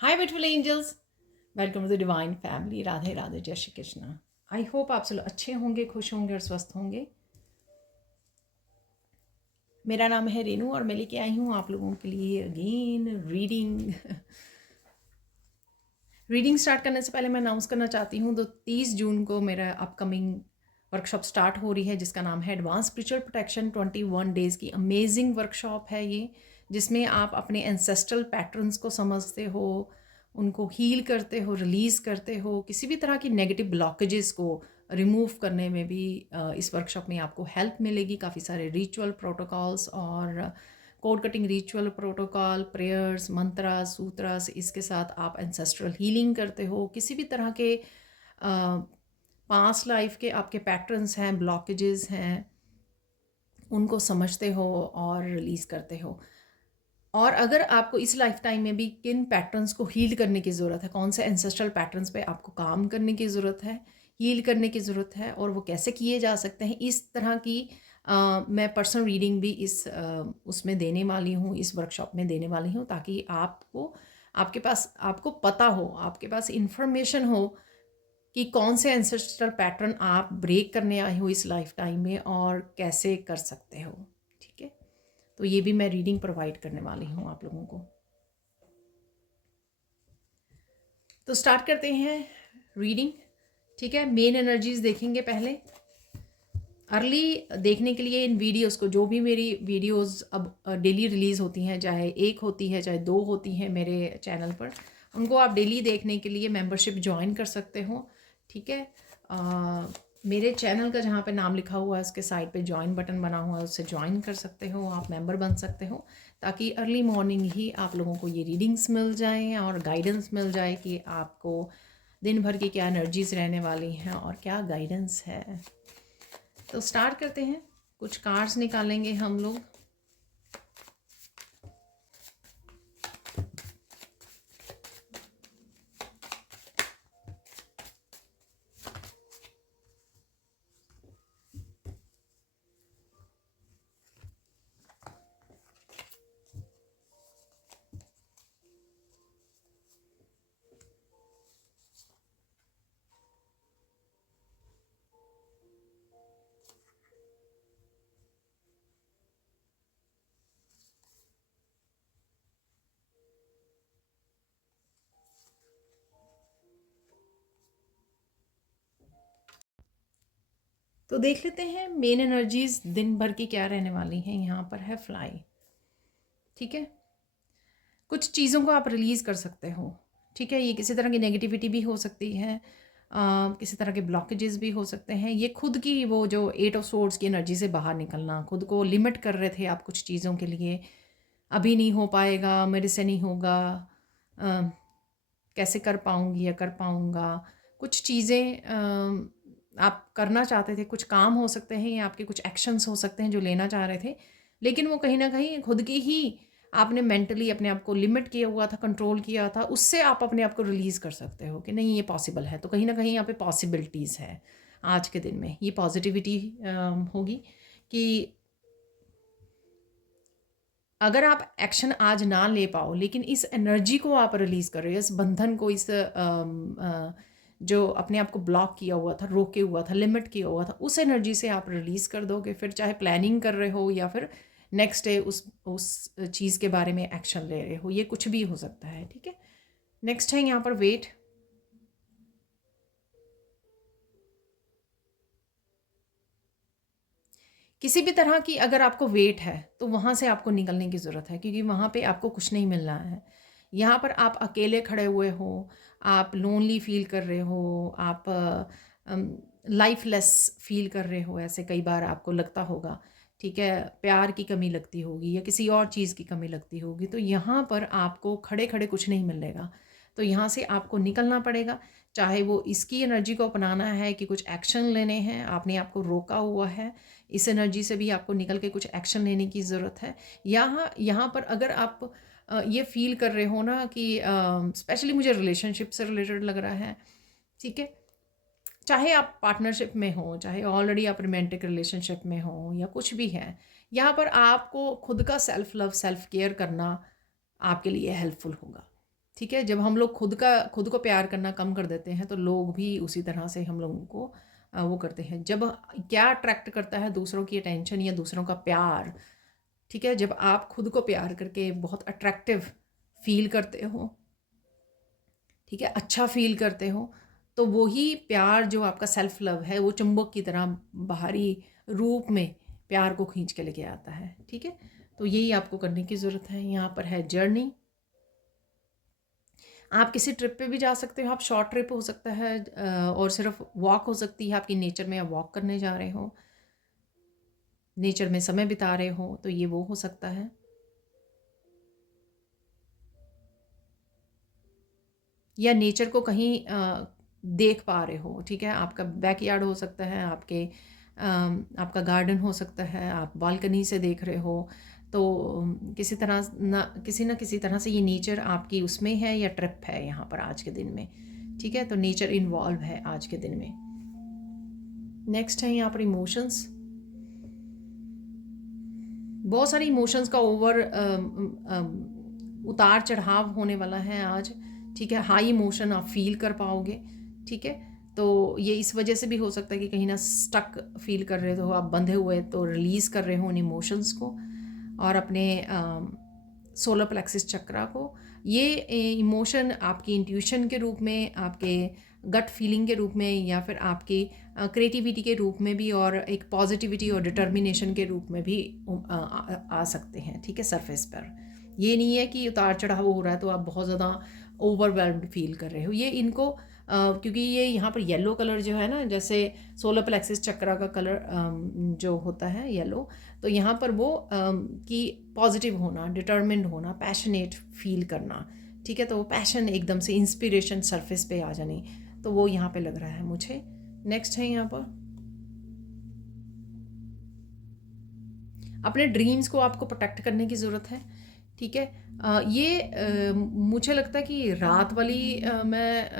Hi beautiful angels, welcome to the divine family. Radhe Radhe, जय Shri Krishna. I hope आप सब अच्छे होंगे, खुश होंगे और स्वस्थ होंगे। मेरा नाम है रेनू और मैं लेके आई हूँ आप लोगों के लिए अगेन रीडिंग। रीडिंग स्टार्ट करने से पहले मैं अनाउंस करना चाहती हूँ, तो 30 जून को मेरा अपकमिंग वर्कशॉप स्टार्ट हो रही है जिसका नाम है एडवांस स्पिरिचुअल प्रोटेक्शन। 21 डेज़ की अमेजिंग वर्कशॉप है ये, जिसमें आप अपने एंसेस्ट्रल पैटर्न्स को समझते हो, उनको हील करते हो, रिलीज़ करते हो, किसी भी तरह की नेगेटिव ब्लॉकेजेस को रिमूव करने में भी इस वर्कशॉप में आपको हेल्प मिलेगी। काफ़ी सारे रिचुअल प्रोटोकॉल्स और code cutting ritual protocol, prayers, mantras, sutras, इसके साथ आप एंसेस्ट्रल हीलिंग करते हो। किसी भी तरह के पास्ट लाइफ के आपके पैटर्न्स हैं, ब्लॉकेजेस हैं, उनको समझते हो और रिलीज़ करते हो। और अगर आपको इस लाइफ टाइम में भी किन पैटर्न्स को हील करने की ज़रूरत है, कौन से एंसेस्ट्रल पैटर्न्स पे आपको काम करने की ज़रूरत है, हील करने की ज़रूरत है और वो कैसे किए जा सकते हैं, इस तरह की मैं पर्सनल रीडिंग भी इस उसमें देने वाली हूँ, इस वर्कशॉप में देने वाली हूँ, ताकि आपको आपके पास आपको पता हो, आपके पास इंफॉर्मेशन हो कि कौन से एंसेस्ट्रल पैटर्न आप ब्रेक करने आए हो इस लाइफ टाइम में और कैसे कर सकते हो। ठीक है, तो ये भी मैं रीडिंग प्रोवाइड करने वाली हूँ आप लोगों को। तो स्टार्ट करते हैं रीडिंग। ठीक है, मेन एनर्जीज देखेंगे पहले। अर्ली देखने के लिए इन वीडियोस को, जो भी मेरी वीडियोस अब डेली रिलीज़ होती हैं, चाहे एक होती है चाहे दो होती हैं मेरे चैनल पर, उनको आप डेली देखने के लिए मेंबरशिप ज्वाइन कर सकते हो। ठीक है, मेरे चैनल का जहाँ पे नाम लिखा हुआ है उसके साइड पे ज्वाइन बटन बना हुआ है, उससे ज्वाइन कर सकते हो, आप मेंबर बन सकते हो, ताकि अर्ली मॉर्निंग ही आप लोगों को ये रीडिंग्स मिल जाएं और गाइडेंस मिल जाए कि आपको दिन भर की क्या एनर्जीज रहने वाली हैं और क्या गाइडेंस है। तो स्टार्ट करते हैं। कुछ कार्ड्स निकालेंगे हम लोग। तो देख लेते हैं मेन एनर्जीज दिन भर की क्या रहने वाली हैं। यहाँ पर है फ्लाई। ठीक है, कुछ चीज़ों को आप रिलीज़ कर सकते हो। ठीक है, ये किसी तरह की नेगेटिविटी भी हो सकती है, किसी तरह के ब्लॉकेजेस भी हो सकते हैं। ये खुद की वो जो 8 ऑफ सोर्ड्स की एनर्जी से बाहर निकलना, खुद को लिमिट कर रहे थे आप कुछ चीज़ों के लिए, अभी नहीं हो पाएगा, मेरे से नहीं होगा, अ, कैसे कर पाऊँगी या कर पाऊँगा। कुछ चीज़ें आप करना चाहते थे, कुछ काम हो सकते हैं या आपके कुछ एक्शंस हो सकते हैं जो लेना चाह रहे थे, लेकिन वो कहीं न कहीं खुद की ही आपने मेंटली अपने आप को लिमिट किया हुआ था, कंट्रोल किया था, उससे आप अपने आप को रिलीज़ कर सकते हो कि नहीं ये पॉसिबल है। तो कहीं न कहीं यहाँ पे पॉसिबिलिटीज़ है आज के दिन में। ये पॉज़िटिविटी होगी कि अगर आप एक्शन आज ना ले पाओ, लेकिन इस एनर्जी को आप रिलीज़ कर रहे हो, इस बंधन को, इस जो अपने आप को ब्लॉक किया हुआ था, रोके हुआ था, लिमिट किया हुआ था, उस एनर्जी से आप रिलीज़ कर दोगे। फिर चाहे प्लानिंग कर रहे हो या फिर नेक्स्ट डे उस चीज़ के बारे में एक्शन ले रहे हो, ये कुछ भी हो सकता है। ठीक है, नेक्स्ट है यहाँ पर वेट। किसी भी तरह की अगर आपको वेट है तो वहाँ से आपको निकलने की ज़रूरत है, क्योंकि वहाँ पे आपको कुछ नहीं मिल रहा है। यहाँ पर आप अकेले खड़े हुए हो, आप लोनली फील कर रहे हो, आप लाइफलेस फील कर रहे हो, ऐसे कई बार आपको लगता होगा। ठीक है, प्यार की कमी लगती होगी या किसी और चीज़ की कमी लगती होगी, तो यहाँ पर आपको खड़े खड़े कुछ नहीं मिलेगा। तो यहाँ से आपको निकलना पड़ेगा, चाहे वो इसकी एनर्जी को अपनाना है कि कुछ एक्शन लेने हैं, आपने आपको रोका हुआ है, इस एनर्जी से भी आपको निकल के कुछ एक्शन लेने की ज़रूरत है। यहाँ यहाँ पर अगर आप ये फील कर रहे हो ना कि स्पेशली मुझे रिलेशनशिप से रिलेटेड लग रहा है। ठीक है, चाहे आप पार्टनरशिप में हो, चाहे ऑलरेडी आप रोमांटिक रिलेशनशिप में हो या कुछ भी है, यहाँ पर आपको खुद का सेल्फ लव, सेल्फ केयर करना आपके लिए हेल्पफुल होगा। ठीक है, जब हम लोग खुद को प्यार करना कम कर देते हैं तो लोग भी उसी तरह से हम लोगों को वो करते हैं। जब क्या अट्रैक्ट करता है दूसरों की अटेंशन या दूसरों का प्यार, ठीक है, जब आप खुद को प्यार करके बहुत अट्रैक्टिव फील करते हो, ठीक है, अच्छा फील करते हो, तो वही प्यार जो आपका सेल्फ लव है वो चुंबक की तरह बाहरी रूप में प्यार को खींच के लेके आता है। ठीक है, तो यही आपको करने की ज़रूरत है। यहाँ पर है जर्नी। आप किसी ट्रिप पे भी जा सकते हो, आप शॉर्ट ट्रिप हो सकता है और सिर्फ वॉक हो सकती है आपकी नेचर में, आप वॉक करने जा रहे हो, नेचर में समय बिता रहे हो, तो ये वो हो सकता है। या नेचर को कहीं देख पा रहे हो, ठीक है, आपका बैकयार्ड हो सकता है, आपका गार्डन हो सकता है, आप बालकनी से देख रहे हो, तो किसी ना किसी तरह से ये नेचर आपकी उसमें है या ट्रिप है यहाँ पर आज के दिन में। ठीक है, तो नेचर इन्वॉल्व है आज के दिन में। नेक्स्ट है यहाँ पर इमोशंस। बहुत सारे इमोशंस का उतार चढ़ाव होने वाला है आज। ठीक है, हाई इमोशन आप फील कर पाओगे। ठीक है, तो ये इस वजह से भी हो सकता है कि कहीं ना स्टक फील कर रहे हो आप, बंधे हुए, तो रिलीज़ कर रहे हो उन इमोशंस को और अपने सोलर प्लेक्सिस चक्रा को। ये इमोशन आपकी इंट्यूशन के रूप में, आपके गट फीलिंग के रूप में, या फिर आपकी क्रिएटिविटी के रूप में भी, और एक पॉजिटिविटी और डिटर्मिनेशन के रूप में भी आ सकते हैं। ठीक है, सरफेस पर ये नहीं है कि उतार चढ़ाव हो रहा है तो आप बहुत ज़्यादा ओवरवेल्म्ड फील कर रहे हो। ये इनको क्योंकि ये यहाँ पर येलो कलर जो है ना, जैसे सोलर प्लेक्सिस चक्रा का कलर जो होता है येलो, तो यहाँ पर वो कि पॉजिटिव होना, डिटर्मिन्ड होना, पैशनेट फील करना। ठीक है, तो वो पैशन एकदम से इंस्पिरेशन सरफेस पे आ जानी, तो वो यहाँ पे लग रहा है मुझे। नेक्स्ट है यहाँ पर अपने ड्रीम्स को आपको प्रोटेक्ट करने की ज़रूरत है। ठीक है, ये मुझे लगता है कि रात वाली मैं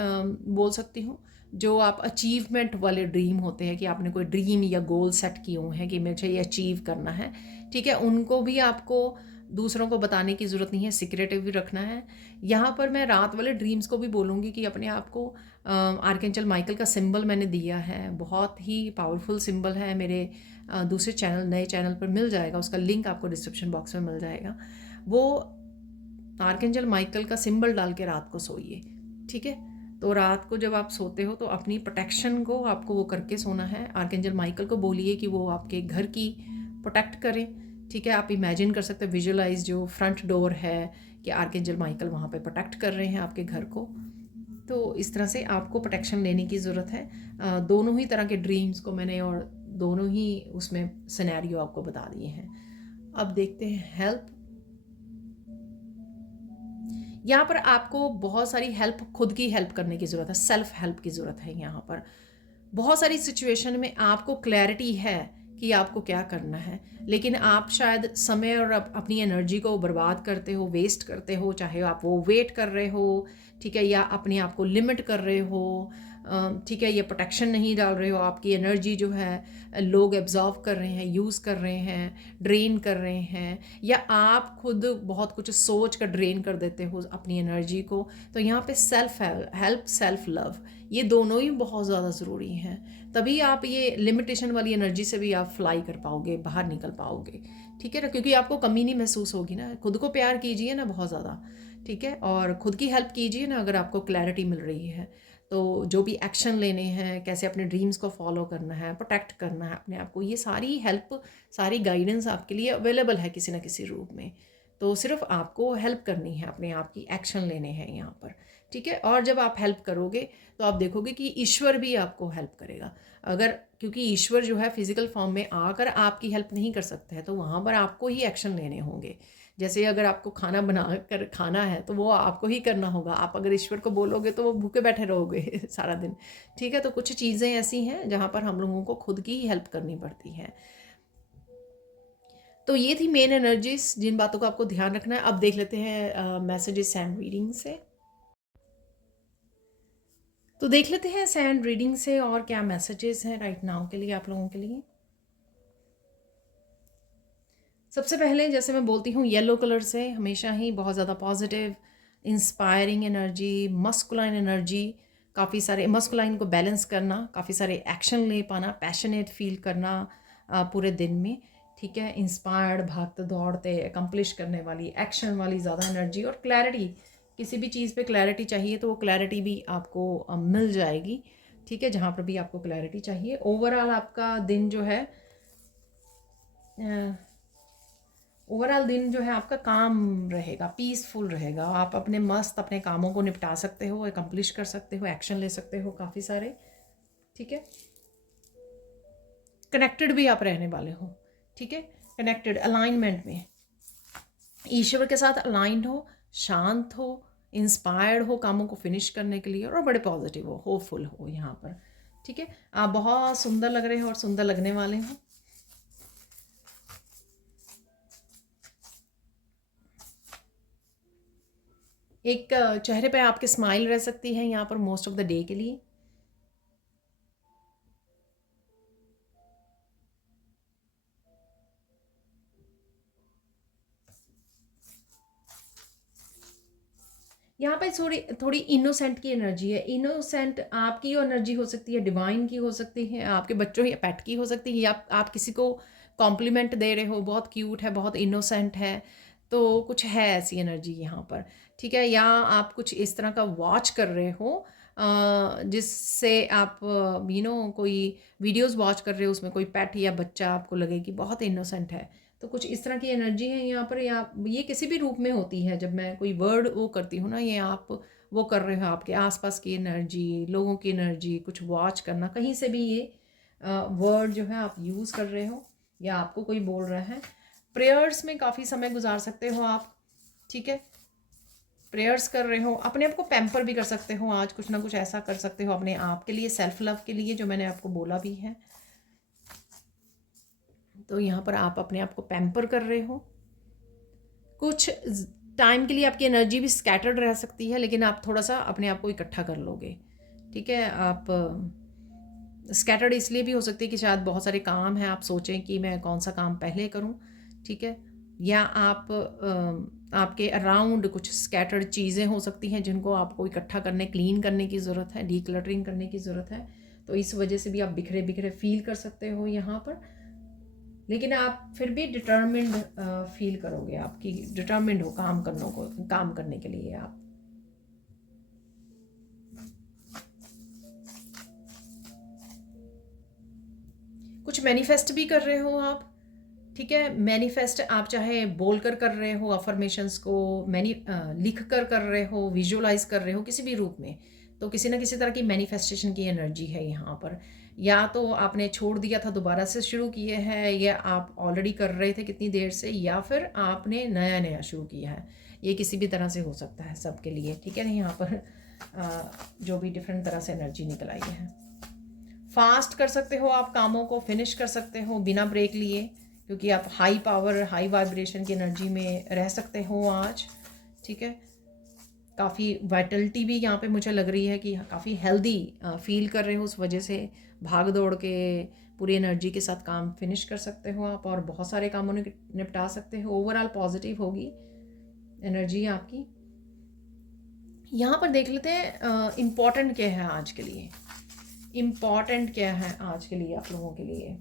बोल सकती हूँ, जो आप अचीवमेंट वाले ड्रीम होते हैं कि आपने कोई ड्रीम या गोल सेट किए हुए हैं कि मुझे ये अचीव करना है। ठीक है, उनको भी आपको दूसरों को बताने की ज़रूरत नहीं है, सीक्रेटिव भी रखना है। यहाँ पर मैं रात वाले ड्रीम्स को भी बोलूँगी कि अपने आप को आर्कएंजल माइकल का सिंबल मैंने दिया है, बहुत ही पावरफुल सिंबल है। मेरे दूसरे चैनल, नए चैनल पर मिल जाएगा, उसका लिंक आपको डिस्क्रिप्शन बॉक्स में मिल जाएगा। वो आर्कएंजल माइकल का सिंबल डाल के रात को सोइए। ठीक है, तो रात को जब आप सोते हो तो अपनी प्रोटेक्शन को आपको वो करके सोना है। आर्कएंजल माइकल को बोलिए कि वो आपके घर की प्रोटेक्ट करें। ठीक है, आप इमेजिन कर सकते हैं, विजुअलाइज जो फ्रंट डोर है कि आर्कएंजल माइकल वहाँ पे प्रोटेक्ट कर रहे हैं आपके घर को। तो इस तरह से आपको प्रोटेक्शन लेने की ज़रूरत है। दोनों ही तरह के ड्रीम्स को मैंने और दोनों ही उसमें सिनेरियो आपको बता दिए हैं। अब देखते हैं हेल्प। यहाँ पर आपको बहुत सारी हेल्प, खुद की हेल्प करने की ज़रूरत है, सेल्फ हेल्प की ज़रूरत है। यहाँ पर बहुत सारी सिचुएशन में आपको क्लैरिटी है कि आपको क्या करना है, लेकिन आप शायद समय और अपनी एनर्जी को बर्बाद करते हो, वेस्ट करते हो, चाहे आप वो वेट कर रहे हो, ठीक है, या अपने आप को लिमिट कर रहे हो, ठीक है, ये प्रोटेक्शन नहीं डाल रहे हो, आपकी एनर्जी जो है लोग एब्जॉर्व कर रहे हैं, यूज़ कर रहे हैं, ड्रेन कर रहे हैं, या आप खुद बहुत कुछ सोच कर ड्रेन कर देते हो अपनी एनर्जी को। तो यहाँ पे सेल्फ हेल्प, सेल्फ लव, ये दोनों ही बहुत ज़्यादा ज़रूरी हैं। तभी आप ये लिमिटेशन वाली एनर्जी से भी आप फ्लाई कर पाओगे, बाहर निकल पाओगे। ठीक है ना, क्योंकि आपको कमी नहीं महसूस होगी ना। खुद को प्यार कीजिए ना बहुत ज़्यादा, ठीक है, और खुद की हेल्प कीजिए ना अगर आपको क्लैरिटी मिल रही है तो। जो भी एक्शन लेने हैं, कैसे अपने ड्रीम्स को फॉलो करना है, प्रोटेक्ट करना है अपने आप को, ये सारी हेल्प, सारी गाइडेंस आपके लिए अवेलेबल है किसी ना किसी रूप में। तो सिर्फ आपको हेल्प करनी है, अपने आप की एक्शन लेने हैं यहाँ पर। ठीक है, और जब आप हेल्प करोगे तो आप देखोगे कि ईश्वर भी आपको हेल्प करेगा। अगर, क्योंकि ईश्वर जो है फिजिकल फॉर्म में आकर आपकी हेल्प नहीं कर सकता है, तो वहाँ पर आपको ही एक्शन लेने होंगे। जैसे अगर आपको खाना बना कर खाना है तो वो आपको ही करना होगा। आप अगर ईश्वर को बोलोगे तो वो भूखे बैठे रहोगे सारा दिन। ठीक है, तो कुछ चीज़ें ऐसी हैं जहाँ पर हम लोगों को खुद की ही हेल्प करनी पड़ती है। तो ये थी मेन एनर्जीज, जिन बातों का आपको ध्यान रखना है। अब देख लेते हैं मैसेजेस सैंड रीडिंग से। तो देख लेते हैं सैंड रीडिंग से और क्या मैसेजेस हैं राइट नाउ के लिए आप लोगों के लिए। सबसे पहले जैसे मैं बोलती हूँ, येलो कलर से हमेशा ही बहुत ज़्यादा positive, inspiring energy, masculine energy, काफ़ी सारे मस्कुलाइन को बैलेंस करना, काफ़ी सारे एक्शन ले पाना, पैशनेट फील करना पूरे दिन में, ठीक है। इंस्पायर्ड, भागते दौड़ते, अकम्प्लिश करने वाली, एक्शन वाली ज़्यादा एनर्जी, और क्लैरिटी, किसी भी चीज़ पे क्लैरिटी चाहिए तो वो क्लैरिटी भी आपको मिल जाएगी, ठीक है, जहाँ पर भी आपको क्लैरिटी चाहिए। ओवरऑल आपका दिन जो है ओवरऑल दिन जो है आपका काम रहेगा, पीसफुल रहेगा, आप अपने मस्त अपने कामों को निपटा सकते हो, अकम्प्लिश कर सकते हो, एक्शन ले सकते हो काफ़ी सारे, ठीक है। कनेक्टेड भी आप रहने वाले हो, ठीक है, कनेक्टेड, अलाइनमेंट में, ईश्वर के साथ अलाइंड हो, शांत हो, इंस्पायर्ड हो कामों को फिनिश करने के लिए, और बड़े पॉजिटिव हो, होपफुल हो यहाँ पर, ठीक है। आप बहुत सुंदर लग रहे हो और सुंदर लगने वाले हो। एक चेहरे पे आपके स्माइल रह सकती है यहाँ पर मोस्ट ऑफ द डे के लिए। यहाँ पे थोड़ी थोड़ी इनोसेंट की एनर्जी है। इनोसेंट आपकी एनर्जी हो सकती है, डिवाइन की हो सकती है, आपके बच्चों या पेट की हो सकती है, या आप किसी को कॉम्प्लीमेंट दे रहे हो, बहुत क्यूट है, बहुत इनोसेंट है, तो कुछ है ऐसी एनर्जी यहाँ पर, ठीक है। या आप कुछ इस तरह का वॉच कर रहे हो जिससे आप कोई वीडियोस वॉच कर रहे हो, उसमें कोई पेट या बच्चा आपको लगे कि बहुत इनोसेंट है, तो कुछ इस तरह की एनर्जी है यहाँ पर। या ये किसी भी रूप में होती है, जब मैं कोई वर्ड वो करती हूँ ना, ये आप वो कर रहे हो, आपके आसपास की एनर्जी, लोगों की एनर्जी, कुछ वॉच करना, कहीं से भी ये वर्ड जो है आप यूज़ कर रहे हो या आपको कोई बोल रहा है। प्रेयर्स में काफ़ी समय गुजार सकते हो आप, ठीक है, प्रेयर्स कर रहे हो, अपने आप को पैम्पर भी कर सकते हो, आज कुछ ना कुछ ऐसा कर सकते हो अपने आप के लिए, सेल्फ लव के लिए, जो मैंने आपको बोला भी है। तो यहाँ पर आप अपने आप को पैम्पर कर रहे हो। कुछ टाइम के लिए आपकी एनर्जी भी स्कैटर्ड रह सकती है, लेकिन आप थोड़ा सा अपने आप को इकट्ठा कर लोगे, ठीक है। आप स्कैटर्ड इसलिए भी हो सकती है कि शायद बहुत सारे काम हैं, आप सोचें कि मैं कौन सा काम पहले करूं, ठीक है। या आप आपके अराउंड कुछ स्कैटर्ड चीज़ें हो सकती हैं जिनको आपको इकट्ठा करने, क्लीन करने की ज़रूरत है, डीक्लटरिंग करने की ज़रूरत है, तो इस वजह से भी आप बिखरे बिखरे फील कर सकते हो यहाँ पर। लेकिन आप फिर भी डिटर्मिंड फील करोगे, आपकी डिटर्मिंड हो काम करने के लिए आप। कुछ मैनिफेस्ट भी कर रहे हो आप, ठीक है। मैनिफेस्ट आप चाहे बोल कर रहे हो अफर्मेशंस को, लिख कर रहे हो, विजुअलाइज कर रहे हो, किसी भी रूप में, तो किसी ना किसी तरह की मैनिफेस्टेशन की एनर्जी है यहाँ पर। या तो आपने छोड़ दिया था, दोबारा से शुरू किए हैं, या आप ऑलरेडी कर रहे थे कितनी देर से, या फिर आपने नया नया शुरू किया है, ये किसी भी तरह से हो सकता है सबके लिए, ठीक है ना। यहाँ पर जो भी डिफरेंट तरह से एनर्जी निकल आई है। फास्ट कर सकते हो आप, कामों को फिनिश कर सकते हो बिना ब्रेक लिए, क्योंकि आप हाई पावर, हाई वाइब्रेशन की एनर्जी में रह सकते हो आज, ठीक है। काफ़ी वाइटलिटी भी यहाँ पे मुझे लग रही है कि काफ़ी हेल्दी फील कर रहे हो, उस वजह से भाग दौड़ के पूरी एनर्जी के साथ काम फिनिश कर सकते हो आप, और बहुत सारे कामों ने निपटा सकते हो। ओवरऑल पॉजिटिव होगी एनर्जी आपकी। यहाँ पर देख लेते हैं इम्पॉर्टेंट क्या है आज के लिए। इम्पॉर्टेंट क्या है आज के लिए आप लोगों के लिए?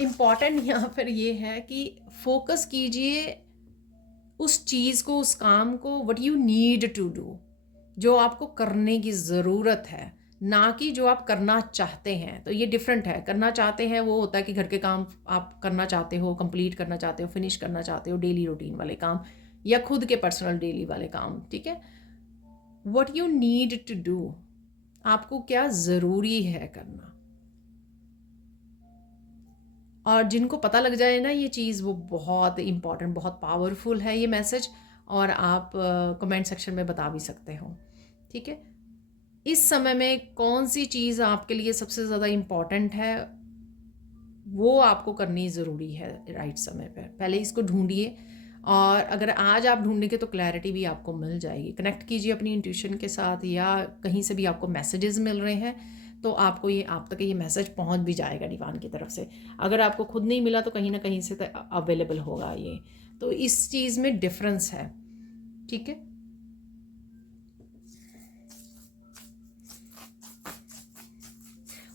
इम्पॉर्टेंट यहाँ पर ये है कि फोकस कीजिए उस चीज़ को, उस काम को, what you need to do, जो आपको करने की ज़रूरत है, ना कि जो आप करना चाहते हैं। तो ये डिफरेंट है। करना चाहते हैं वो होता है कि घर के काम आप करना चाहते हो, कंप्लीट करना चाहते हो, फिनिश करना चाहते हो, डेली रूटीन वाले काम, या खुद के पर्सनल डेली वाले काम, ठीक है। What you need to do, आपको क्या ज़रूरी है करना, और जिनको पता लग जाए ना ये चीज़, वो बहुत इम्पॉर्टेंट, बहुत पावरफुल है ये मैसेज, और आप कमेंट सेक्शन में बता भी सकते हो, ठीक है। इस समय में कौन सी चीज़ आपके लिए सबसे ज़्यादा इम्पॉर्टेंट है, वो आपको करनी ज़रूरी है राइट समय पर। पहले इसको ढूंढिए, और अगर आज आप ढूंढेंगे तो क्लैरिटी भी आपको मिल जाएगी। कनेक्ट कीजिए अपनी इंट्यूशन के साथ, या कहीं से भी आपको मैसेजेस मिल रहे हैं तो आपको ये आप तक ये मैसेज पहुंच भी जाएगा डिवाइन की तरफ से। अगर आपको खुद नहीं मिला तो कहीं ना कहीं से तो अवेलेबल होगा ये। तो इस चीज़ में डिफरेंस है, ठीक है।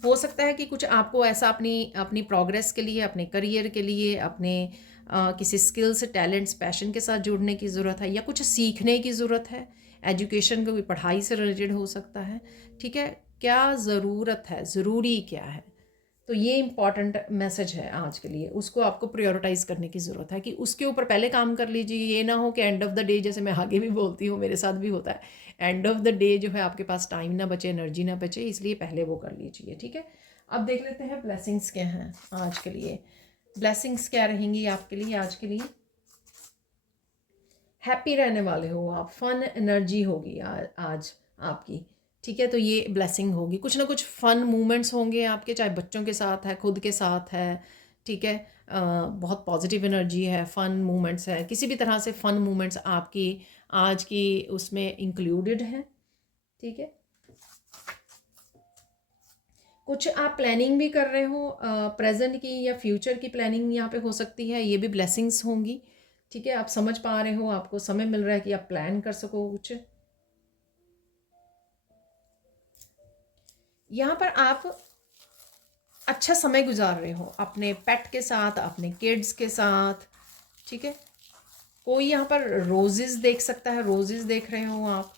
हो सकता है कि कुछ आपको ऐसा अपनी अपनी प्रोग्रेस के लिए, अपने करियर के लिए, अपने किसी स्किल्स, टैलेंट्स, पैशन के साथ जुड़ने की ज़रूरत है, या कुछ सीखने की ज़रूरत है। एजुकेशन को भी पढ़ाई से रिलेटेड हो सकता है, ठीक है। क्या ज़रूरत है, ज़रूरी क्या है, तो ये इंपॉर्टेंट मैसेज है आज के लिए। उसको आपको प्रायोरिटाइज़ करने की ज़रूरत है कि उसके ऊपर पहले काम कर लीजिए। ये ना हो कि एंड ऑफ द डे, जैसे मैं आगे भी बोलती हूँ, मेरे साथ भी होता है, एंड ऑफ द डे जो है आपके पास टाइम ना बचे, एनर्जी ना बचे, इसलिए पहले वो कर लीजिए, ठीक है। अब देख लेते हैं ब्लेसिंग्स क्या हैं आज के लिए। ब्लेसिंग्स क्या रहेंगी आपके लिए आज के लिए। हैप्पी रहने वाले हो आप, फन एनर्जी होगी आज आपकी, ठीक है। तो ये ब्लेसिंग होगी, कुछ ना कुछ फन मोमेंट्स होंगे आपके, चाहे बच्चों के साथ है, खुद के साथ है, ठीक है। बहुत पॉजिटिव एनर्जी है, फन मोमेंट्स है, किसी भी तरह से फन मोमेंट्स आपकी आज की उसमें इंक्लूडेड हैं, ठीक है। कुछ आप प्लानिंग भी कर रहे हो, प्रेजेंट की या फ्यूचर की प्लानिंग यहाँ पे हो सकती है, ये भी ब्लेसिंग्स होंगी, ठीक है। आप समझ पा रहे हो, आपको समय मिल रहा है कि आप प्लान कर सको कुछ। यहाँ पर आप अच्छा समय गुजार रहे हो अपने पेट के साथ, अपने किड्स के साथ, ठीक है। कोई यहाँ पर रोजेस देख सकता है, रोजेस देख रहे हो आप,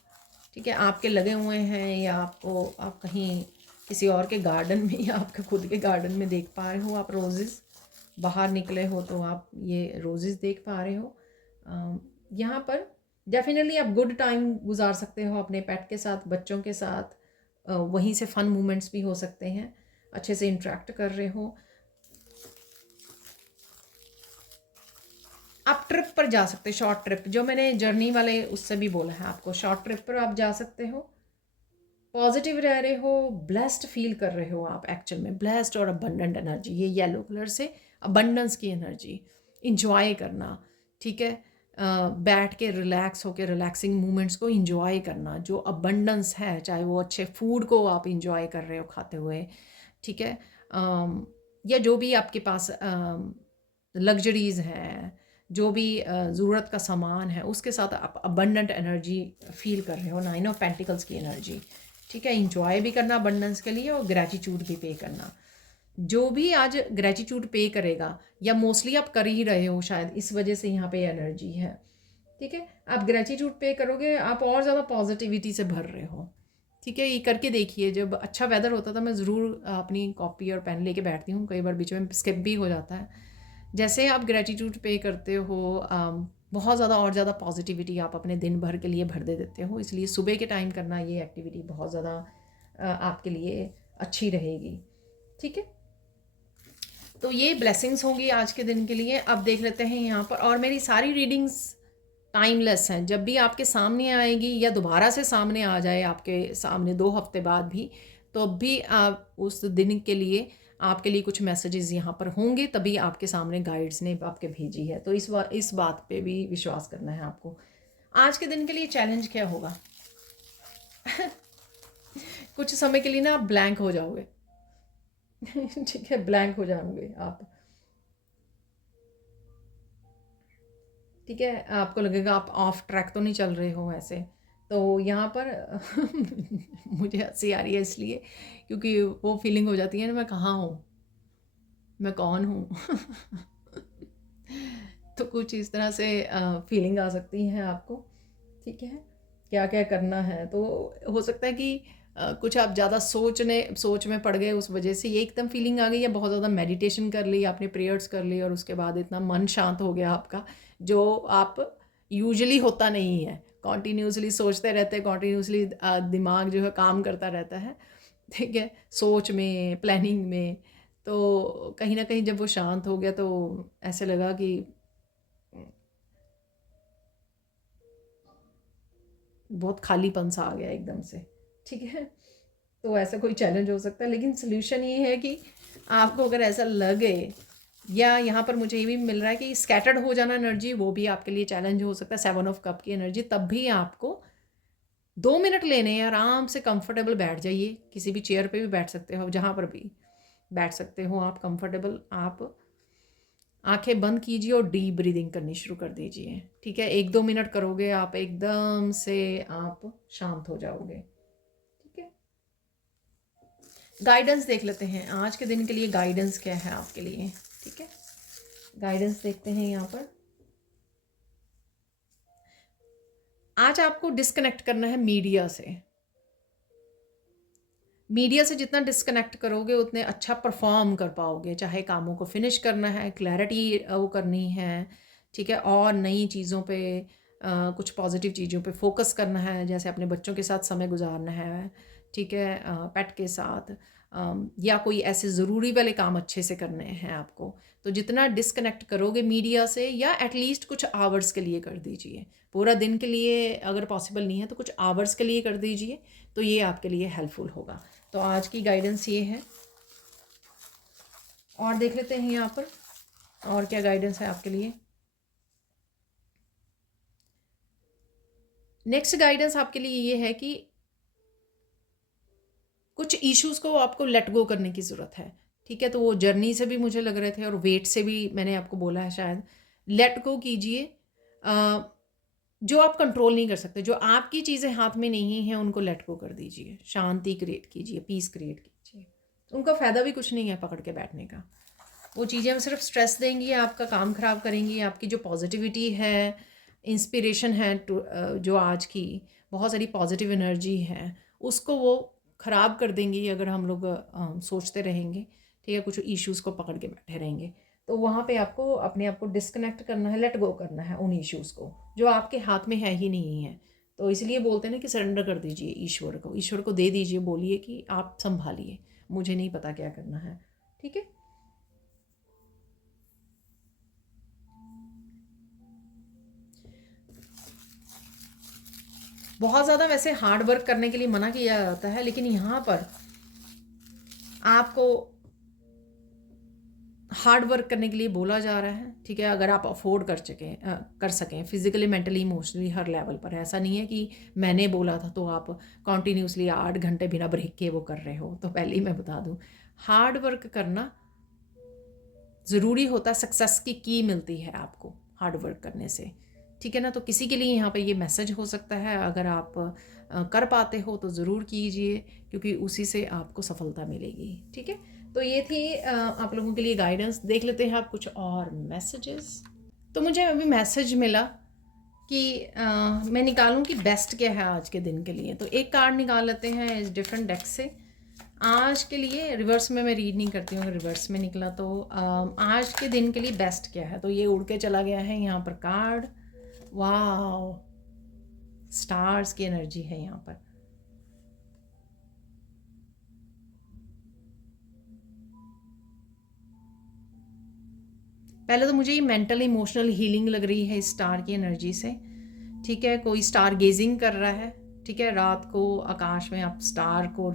ठीक है, आपके लगे हुए हैं, या आपको आप कहीं किसी और के गार्डन में या आपके खुद के गार्डन में देख पा रहे हो आप रोजेस, बाहर निकले हो तो आप ये रोजेस देख पा रहे हो। यहाँ पर डेफिनेटली आप गुड टाइम गुजार सकते हो अपने पेट के साथ, बच्चों के साथ। वहीं से फन मोमेंट्स भी हो सकते हैं, अच्छे से इंटरेक्ट कर रहे हो। आप ट्रिप पर जा सकते हैं, शॉर्ट ट्रिप, जो मैंने जर्नी वाले उससे भी बोला है आपको, शॉर्ट ट्रिप पर आप जा सकते हो। पॉजिटिव रह रहे हो, ब्लेस्ड फील कर रहे हो आप, एक्चुअल में ब्लेस्ड और अबंडेंट एनर्जी, ये येलो कलर से अबंडेंस की एनर्जी, इंजॉय करना, ठीक है। बैठ के रिलैक्स होकर रिलैक्सिंग मूवमेंट्स को इंजॉय करना, जो अबंडेंस है, चाहे वो अच्छे फूड को आप इंजॉय कर रहे हो खाते हुए, ठीक है, या जो भी आपके पास लग्जरीज़ हैं, जो भी ज़रूरत का सामान है, उसके साथ आप अबंडेंट एनर्जी फील कर रहे हो, 9 ऑफ पेंटिकल्स की एनर्जी, ठीक है। इंजॉय भी करना अबंडेंस के लिए, और ग्रैटिट्यूड भी पे करना। जो भी आज ग्रैटिट्यूड पे करेगा, या मोस्टली आप कर ही रहे हो शायद, इस वजह से यहाँ पे एनर्जी है, ठीक है। आप ग्रैटिट्यूड पे करोगे, आप और ज़्यादा पॉजिटिविटी से भर रहे हो, ठीक है। ये करके देखिए, जब अच्छा वेदर होता था मैं ज़रूर अपनी कॉपी और पेन लेके बैठती हूँ, कई बार बीच में स्किप भी हो जाता है। जैसे आप ग्रैटिट्यूड पे करते हो, बहुत ज़्यादा और ज़्यादा पॉजिटिविटी आप अपने दिन भर के लिए भर दे देते हो, इसलिए सुबह के टाइम करना ये एक्टिविटी बहुत ज़्यादा आपके लिए अच्छी रहेगी, ठीक है। तो ये ब्लेसिंग्स होंगी आज के दिन के लिए। अब देख लेते हैं यहाँ पर, और मेरी सारी रीडिंग्स टाइमलेस हैं, जब भी आपके सामने आएगी या दोबारा से सामने आ जाए आपके सामने 2 हफ्ते बाद भी, तो अब भी आप उस दिन के लिए आपके लिए कुछ मैसेजेस यहाँ पर होंगे, तभी आपके सामने गाइड्स ने आपके भेजी है। तो इस बात पे भी विश्वास करना है आपको। आज के दिन के लिए चैलेंज क्या होगा? कुछ समय के लिए ना आप ब्लैंक हो जाओगे। ठीक है, ब्लैंक हो जाओगे आप, ठीक है। आपको लगेगा आप ऑफ ट्रैक तो नहीं चल रहे हो ऐसे। तो यहाँ पर मुझे हंसी आ रही है इसलिए क्योंकि वो फीलिंग हो जाती है ना, मैं कहाँ हूँ, मैं कौन हूँ। तो कुछ इस तरह से फीलिंग आ सकती है आपको, ठीक है। क्या क्या करना है, तो हो सकता है कि कुछ आप ज़्यादा सोच में पड़ गए, उस वजह से ये एकदम फीलिंग आ गई, या बहुत ज़्यादा मेडिटेशन कर ली आपने, प्रेयर्स कर ली, और उसके बाद इतना मन शांत हो गया आपका, जो आप यूजुअली होता नहीं है। कॉन्टीन्यूसली सोचते रहते हैं, कॉन्टीन्यूसली दिमाग जो है काम करता रहता है, ठीक है, सोच में, प्लानिंग में। तो कहीं ना कहीं जब वो शांत हो गया तो ऐसे लगा कि बहुत खालीपन सा आ गया एकदम से, ठीक है। तो ऐसा कोई चैलेंज हो सकता है, लेकिन सोल्यूशन ये है कि आपको अगर ऐसा लगे, या यहाँ पर मुझे ये भी मिल रहा है कि स्कैटर्ड हो जाना एनर्जी, वो भी आपके लिए चैलेंज हो सकता है, 7 ऑफ कप की एनर्जी, तब भी आपको 2 मिनट लेने हैं, आराम से कंफर्टेबल बैठ जाइए, किसी भी चेयर पे भी बैठ सकते हो, जहाँ पर भी बैठ सकते हो आप कंफर्टेबल। आप आंखें बंद कीजिए और डीप ब्रीदिंग करनी शुरू कर दीजिए। ठीक है, 1-2 मिनट करोगे आप एकदम से आप शांत हो जाओगे। ठीक है, गाइडेंस देख लेते हैं आज के दिन के लिए, गाइडेंस क्या है आपके लिए। ठीक है, गाइडेंस देखते हैं यहाँ पर। आज आपको डिस्कनेक्ट करना है मीडिया से। मीडिया से जितना डिस्कनेक्ट करोगे उतने अच्छा परफॉर्म कर पाओगे, चाहे कामों को फिनिश करना है, क्लैरिटी वो करनी है। ठीक है, और नई चीज़ों पे कुछ पॉजिटिव चीज़ों पे फोकस करना है, जैसे अपने बच्चों के साथ समय गुजारना है। ठीक है, पेट के साथ, या कोई ऐसे ज़रूरी वाले काम अच्छे से करने हैं आपको। तो जितना डिस्कनेक्ट करोगे मीडिया से, या एटलीस्ट कुछ आवर्स के लिए कर दीजिए, पूरा दिन के लिए अगर पॉसिबल नहीं है तो कुछ आवर्स के लिए कर दीजिए, तो ये आपके लिए हेल्पफुल होगा। तो आज की गाइडेंस ये है। और देख लेते हैं यहाँ पर और क्या गाइडेंस है आपके लिए। नेक्स्ट गाइडेंस आपके लिए ये है कि कुछ इश्यूज को आपको लेट गो करने की ज़रूरत है। ठीक है, तो वो जर्नी से भी मुझे लग रहे थे और वेट से भी मैंने आपको बोला है शायद। लेट गो कीजिए, जो आप कंट्रोल नहीं कर सकते, जो आपकी चीज़ें हाथ में नहीं हैं उनको लेट गो कर दीजिए। शांति क्रिएट कीजिए, पीस क्रिएट कीजिए। उनका फ़ायदा भी कुछ नहीं है पकड़ के बैठने का। वो चीज़ें हम सिर्फ स्ट्रेस देंगी, आपका काम ख़राब करेंगी, आपकी जो पॉजिटिविटी है, इंस्पिरेशन है जो आज की बहुत सारी पॉजिटिव एनर्जी है, उसको वो ख़राब कर देंगी अगर हम लोग सोचते रहेंगे। ठीक है, कुछ इश्यूज़ को पकड़ के बैठे रहेंगे। तो वहाँ पे आपको अपने आप को डिस्कनेक्ट करना है, लेट गो करना है उन इश्यूज़ को जो आपके हाथ में है ही नहीं है। तो इसलिए बोलते हैं ना कि सरेंडर कर दीजिए ईश्वर को दे दीजिए, बोलिए कि आप संभालिए, मुझे नहीं पता क्या करना है। ठीक है, बहुत ज़्यादा वैसे हार्ड वर्क करने के लिए मना किया जाता है, लेकिन यहाँ पर आपको हार्ड वर्क करने के लिए बोला जा रहा है। ठीक है, अगर आप अफोर्ड कर सकें फिजिकली, मेंटली, इमोशनली, हर लेवल पर। ऐसा नहीं है कि मैंने बोला था तो आप कंटिन्यूसली 8 घंटे बिना ब्रेक के वो कर रहे हो। तो पहले ही मैं बता दूं, हार्ड वर्क करना ज़रूरी होता है, सक्सेस की मिलती है आपको हार्ड वर्क करने से। ठीक है ना, तो किसी के लिए यहाँ पे ये मैसेज हो सकता है, अगर आप कर पाते हो तो ज़रूर कीजिए, क्योंकि उसी से आपको सफलता मिलेगी। ठीक है, तो ये थी आप लोगों के लिए गाइडेंस। देख लेते हैं आप कुछ और मैसेजेस। तो मुझे अभी मैसेज मिला कि मैं निकालूं कि बेस्ट क्या है आज के दिन के लिए। तो एक कार्ड निकाल लेते हैं इस डिफरेंट डेक से आज के लिए। रिवर्स में मैं रीड नहीं करती हूँ, अगर रिवर्स में निकला तो आज के दिन के लिए बेस्ट क्या है। तो ये उड़ के चला गया है यहाँ पर कार्ड। वाह, स्टार्स की एनर्जी है यहाँ पर। पहले तो मुझे ये मेंटल इमोशनल हीलिंग लग रही है इस स्टार की एनर्जी से। ठीक है, कोई स्टार गेजिंग कर रहा है। ठीक है, रात को आकाश में आप स्टार को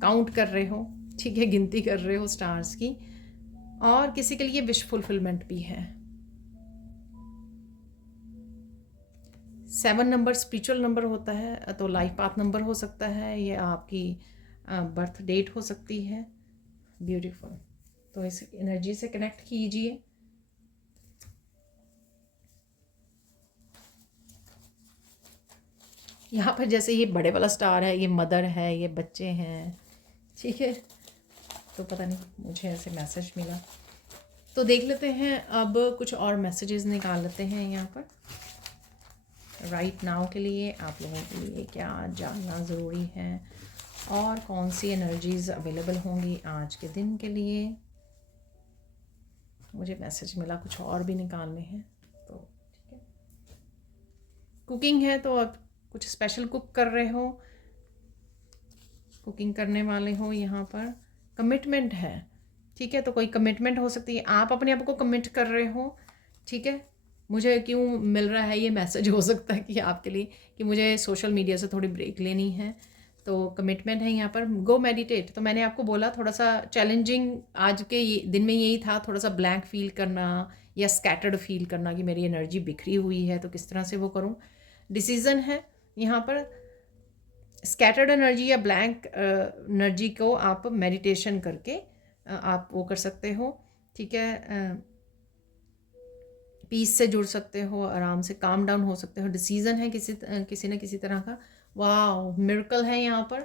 काउंट कर रहे हो। ठीक है, गिनती कर रहे हो स्टार्स की। और किसी के लिए विश फुलफिलमेंट भी है। 7 नंबर स्पिरिचुअल नंबर होता है, तो लाइफ पाथ नंबर हो सकता है, ये आपकी बर्थ डेट हो सकती है। ब्यूटीफुल, तो इस एनर्जी से कनेक्ट कीजिए। यहाँ पर जैसे ये बड़े वाला स्टार है, ये मदर है, ये बच्चे हैं। ठीक है, तो पता नहीं मुझे ऐसे मैसेज मिला। तो देख लेते हैं अब कुछ और मैसेजेस निकाल लेते हैं यहाँ पर राइट नाउ के लिए। आप लोगों के लिए क्या जानना ज़रूरी है और कौन सी एनर्जीज अवेलेबल होंगी आज के दिन के लिए। मुझे मैसेज मिला कुछ और भी निकालने हैं। तो ठीक है, कुकिंग है तो आप कुछ स्पेशल कुक कर रहे हो, कुकिंग करने वाले हो। यहाँ पर कमिटमेंट है। ठीक है, तो कोई कमिटमेंट हो सकती है, आप अपने आप को कमिट कर रहे हो। ठीक है, मुझे क्यों मिल रहा है ये मैसेज, हो सकता है कि आपके लिए कि मुझे सोशल मीडिया से थोड़ी ब्रेक लेनी है। तो कमिटमेंट है यहाँ पर। गो मेडिटेट, तो मैंने आपको बोला थोड़ा सा चैलेंजिंग आज के दिन में यही था, थोड़ा सा ब्लैंक फील करना या स्कैटर्ड फील करना कि मेरी एनर्जी बिखरी हुई है, तो किस तरह से वो करूँ। डिसीज़न है यहाँ पर, स्कैटर्ड एनर्जी या ब्लैंक एनर्जी को आप मेडिटेशन करके आप वो कर सकते हो, ठीक है। पीस से जुड़ सकते हो, आराम से काम डाउन हो सकते हो। डिसीजन है किसी न किसी तरह का। वाह, मिरेकल है यहाँ पर।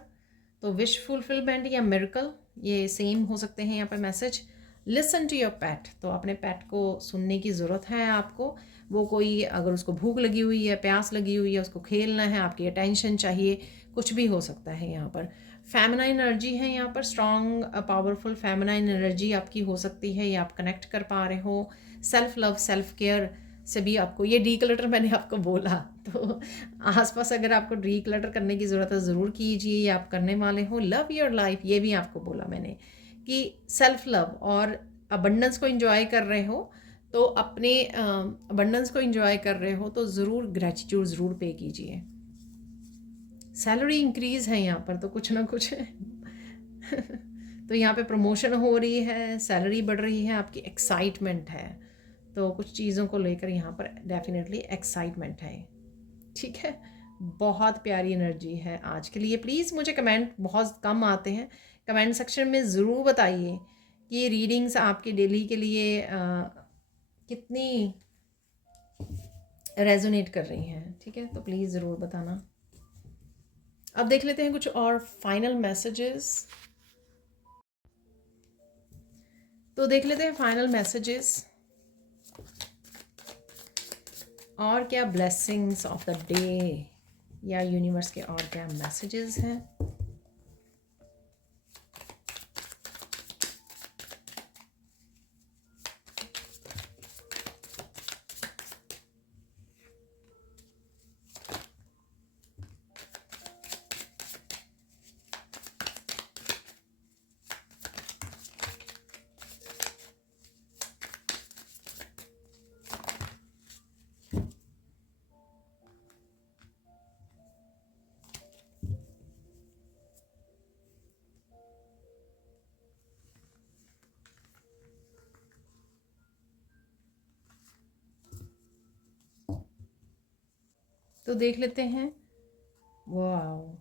तो विश फुलफिलमेंट या मिरेकल ये सेम हो सकते हैं यहाँ पर message. Listen to your pet, तो अपने पैट को सुनने की ज़रूरत है आपको। वो कोई अगर उसको भूख लगी हुई है, प्यास लगी हुई है, उसको खेलना है, आपकी अटेंशन चाहिए, कुछ भी हो सकता है यहाँ पर। फेमिनाइन एनर्जी है यहाँ पर, स्ट्रॉन्ग पावरफुल फेमिनाइन एनर्जी आपकी हो सकती है, ये आप कनेक्ट कर पा रहे हो। सेल्फ लव सेल्फ केयर से भी आपको ये डीक्लटर मैंने आपको बोला, तो आसपास अगर आपको डीक्लटर करने की ज़रूरत है ज़रूर कीजिए, ये आप करने वाले हो। लव योर लाइफ, ये भी आपको बोला मैंने कि सेल्फ लव और अबंडेंस को एंजॉय कर रहे हो, तो अपने अबंडेंस को एंजॉय कर रहे हो तो ज़रूर ग्रेटिट्यूड ज़रूर पे कीजिए। सैलरी इंक्रीज़ है यहाँ पर, तो कुछ ना कुछ तो यहाँ पे प्रमोशन हो रही है, सैलरी बढ़ रही है, आपकी एक्साइटमेंट है, तो कुछ चीज़ों को लेकर यहाँ पर डेफिनेटली एक्साइटमेंट है, ठीक है। बहुत प्यारी एनर्जी है आज के लिए। प्लीज़, मुझे कमेंट बहुत कम आते हैं, कमेंट सेक्शन में ज़रूर बताइए कि ये रीडिंग्स आपके डेली के लिए कितनी रेजोनेट कर रही हैं, ठीक है। तो प्लीज़ ज़रूर बताना। अब देख लेते हैं कुछ और फाइनल मैसेजेस। तो देख लेते हैं फाइनल मैसेजेस और क्या ब्लेसिंग्स ऑफ द डे या यूनिवर्स के और क्या मैसेजेस हैं। तो देख लेते हैं। Wow,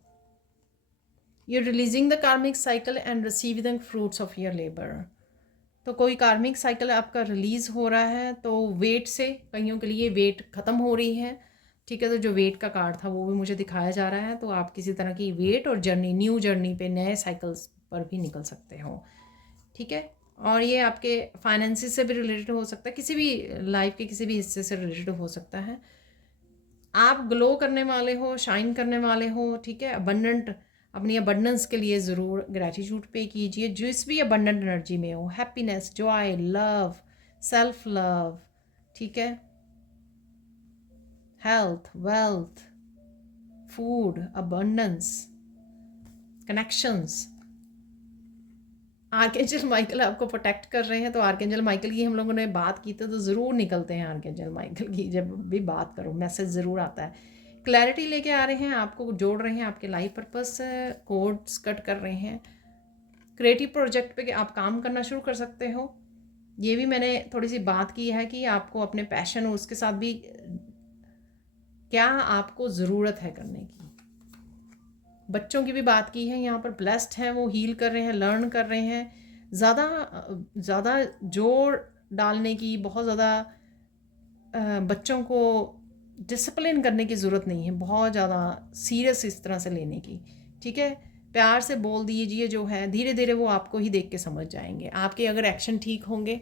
you're releasing the karmic cycle and receiving the fruits of your labor। तो कोई कार्मिक साइकिल आपका रिलीज़ हो रहा है, तो वेट से कईयों के लिए वेट ख़त्म हो रही है, ठीक है। तो जो वेट का कार्ड था वो भी मुझे दिखाया जा रहा है, तो आप किसी तरह की वेट और जर्नी, न्यू जर्नी पे, नए साइकिल्स पर भी निकल सकते हो, ठीक है। और ये आपके फाइनेंसिस से भी रिलेटेड हो सकता है, किसी भी लाइफ के किसी भी हिस्से से रिलेटेड हो सकता है। आप ग्लो करने वाले हो, शाइन करने वाले हो, ठीक है। अबंडेंट, अपनी अबंडेंस के लिए ज़रूर ग्रैटिट्यूड पे कीजिए, जिस भी अबंडेंट एनर्जी में हो। Happiness, Joy, love, self love, ठीक है। Health, wealth, food, abundance, connections. Archangel Michael आपको प्रोटेक्ट कर रहे हैं, तो आर्कएंजल माइकल की हम लोगों ने बात की तो ज़रूर निकलते हैं आर्कएंजल माइकल की, जब भी बात करो मैसेज ज़रूर आता है। क्लैरिटी लेके आ रहे हैं, आपको जोड़ रहे हैं, आपके लाइफ पर्पस कोड्स कट कर रहे हैं। क्रिएटिव प्रोजेक्ट पे आप काम करना शुरू कर सकते हो। ये भी मैंने थोड़ी सी बात की है कि आपको अपने पैशन और उसके साथ भी क्या आपको ज़रूरत है करने की। बच्चों की भी बात की है यहाँ पर, ब्लेस्ड हैं वो, हील कर रहे हैं, लर्न कर रहे हैं। ज़्यादा जोर डालने की, बहुत ज़्यादा बच्चों को डिसिप्लिन करने की ज़रूरत नहीं है, बहुत ज़्यादा सीरियस इस तरह से लेने की, ठीक है। प्यार से बोल दीजिए जो है, धीरे धीरे वो आपको ही देख के समझ जाएंगे। आपके अगर एक्शन ठीक होंगे,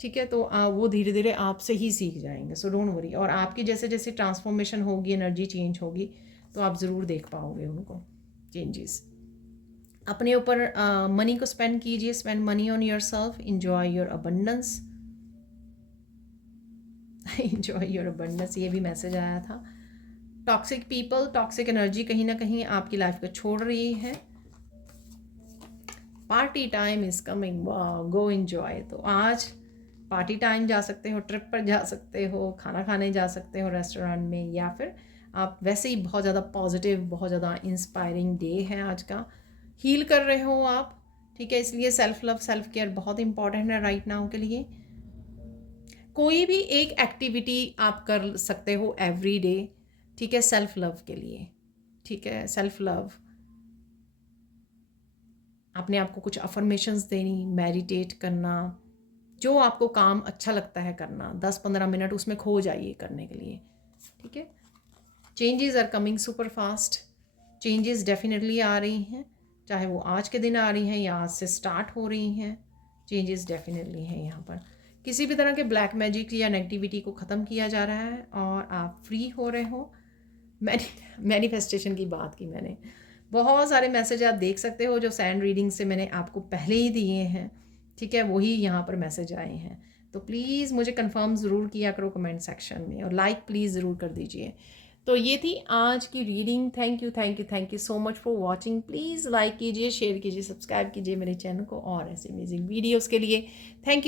ठीक है, तो वो धीरे धीरे आपसे ही सीख जाएंगे। So don't worry. और आपकी जैसे जैसे ट्रांसफॉर्मेशन होगी, एनर्जी चेंज होगी, तो आप ज़रूर देख पाओगे उनको चेंजेस। अपने ऊपर मनी को स्पेंड कीजिए, spend money on your self, enjoy your abundance, enjoy your abundance, ये भी मैसेज आया था। टॉक्सिक पीपल, टॉक्सिक एनर्जी कहीं ना कहीं आपकी लाइफ को छोड़ रही है। Party time is coming, go enjoy. तो आज पार्टी टाइम जा सकते हो, ट्रिप पर जा सकते हो, खाना खाने जा सकते हो रेस्टोरेंट में, या फिर आप वैसे ही बहुत ज़्यादा पॉजिटिव, बहुत ज़्यादा इंस्पायरिंग डे है आज का। हील कर रहे हो आप, ठीक है, इसलिए सेल्फ लव सेल्फ केयर बहुत इंपॉर्टेंट है राइट नाउ के लिए। कोई भी एक एक्टिविटी आप कर सकते हो एवरी डे, ठीक है, सेल्फ लव के लिए, ठीक है। सेल्फ लव, अपने आप को कुछ अफर्मेशंस देनी, मेडिटेट करना, जो आपको काम अच्छा लगता है करना, 10-15 मिनट उसमें खो जाइए करने के लिए, ठीक है। Changes are coming super fast, changes definitely आ रही हैं, चाहे वो आज के दिन आ रही हैं या आज से स्टार्ट हो रही हैं, चेंजेस डेफिनेटली हैं यहाँ पर। किसी भी तरह के ब्लैक मैजिक या नेगेटिविटी को ख़त्म किया जा रहा है और आप फ्री हो रहे हो। मैनिफेस्टेशन की बात की मैंने, बहुत सारे मैसेज आप देख सकते हो जो सैंड रीडिंग से मैंने आपको पहले ही दिए हैं, ठीक है, वही यहाँ पर मैसेज आए हैं। तो प्लीज़ मुझे कंफर्म ज़रूर किया करो कमेंट सेक्शन में, और लाइक प्लीज़ ज़रूर कर दीजिए। तो ये थी आज की reading. Thank you thank you thank you so much for watching. Please like कीजिए, शेयर कीजिए, सब्सक्राइब कीजिए मेरे चैनल को और ऐसे अमेजिंग वीडियोज़ के लिए। Thank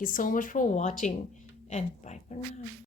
you so much for watching and bye for now.